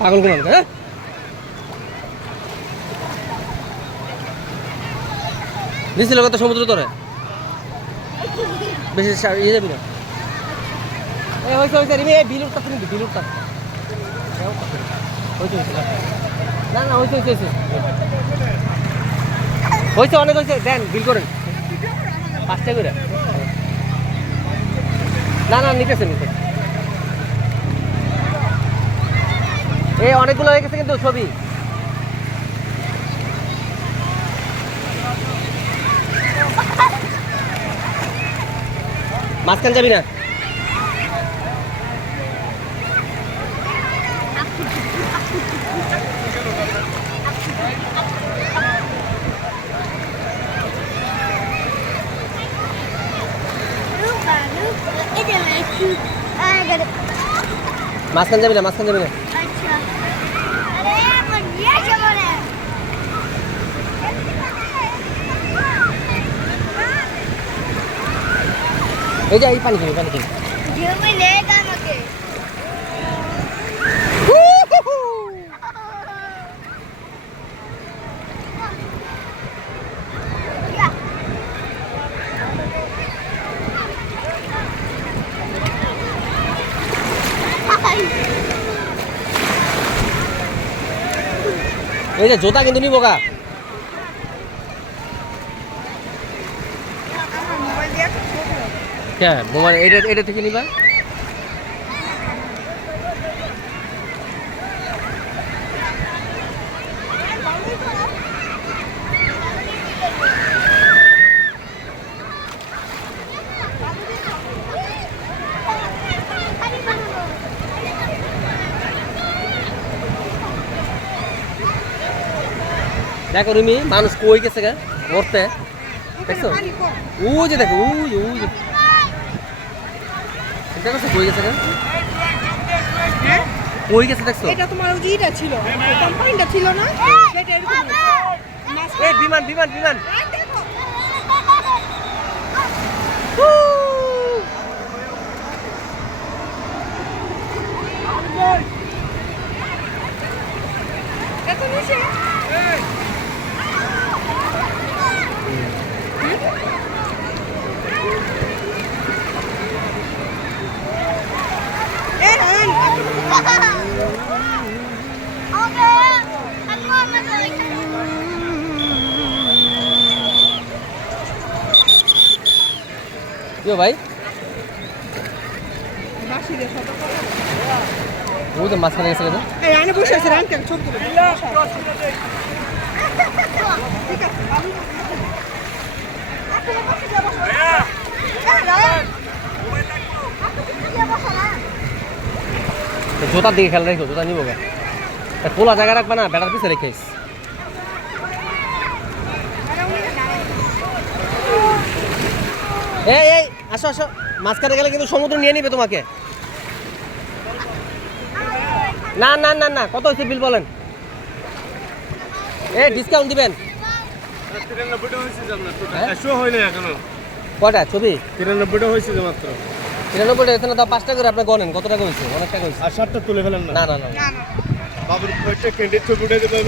পাগল কোন হ্যাঁ দিছিল কত সমুদ্র তোরে বেশি ইয়ে যাবি না এই হইছে হইছে রিমি এই বিলুরটা তুমি বিলুরটা হইছে হইছে না না হইছে হইছে হইছে অনেক হইছে দেন বিল করেন 5 টাকা করে না না নিতেছে নিতে এই অনেকগুলো হয়ে গেছে কিন্তু ছবি মাঝখান যাবি না মাঝখান যাবি না মাঝখান যাবি না এই যে এই পানি কিনি এই যে জোতা কিন্তু নিবো গা হ্যাঁ মোবাইল এটা থেকে নিবা দেখো তুমি মানুষ কই গেছে গা মরতে দেখছো ও যে দেখো ও যে দেখো কই গেছে গা কই গেছে দেখছো এটা তোমার ওইটা ছিল কোম্পানিটা ছিল না সেটা এরকম এই বিমান বিমান বিমান এত নিচে কিও ভাই ওই তো মাঝখানে গেছে কেন এই আনে বসে আছে রান কেন ছোট জোতার দিকে খেয়াল রাখো জোতা নিবো গা খোলা জায়গা রাখবা না বেটার পিছে রেখেছ এই এই আসো আসো মাঝখানে গেলে কিন্তু সমুদ্র নিয়ে নিবে তোমাকে না না না না কত হয়েছে বিল বলেন এই ডিসকাউন্ট দিবেন 93টা হইছে আপনার টোটাল হয় না এখনো কয়টা ছবি 93টা হইছে মাত্র 93টা এখানে দাও 5 টাকা করে আপনি গনেন কত টাকা হয়েছে অনেক টাকা হয়েছে আর 7টা তুলে ফেলেন না না না না না বাবুর কয়টা ক্যান্ডিডেট ছবি উঠে দেবে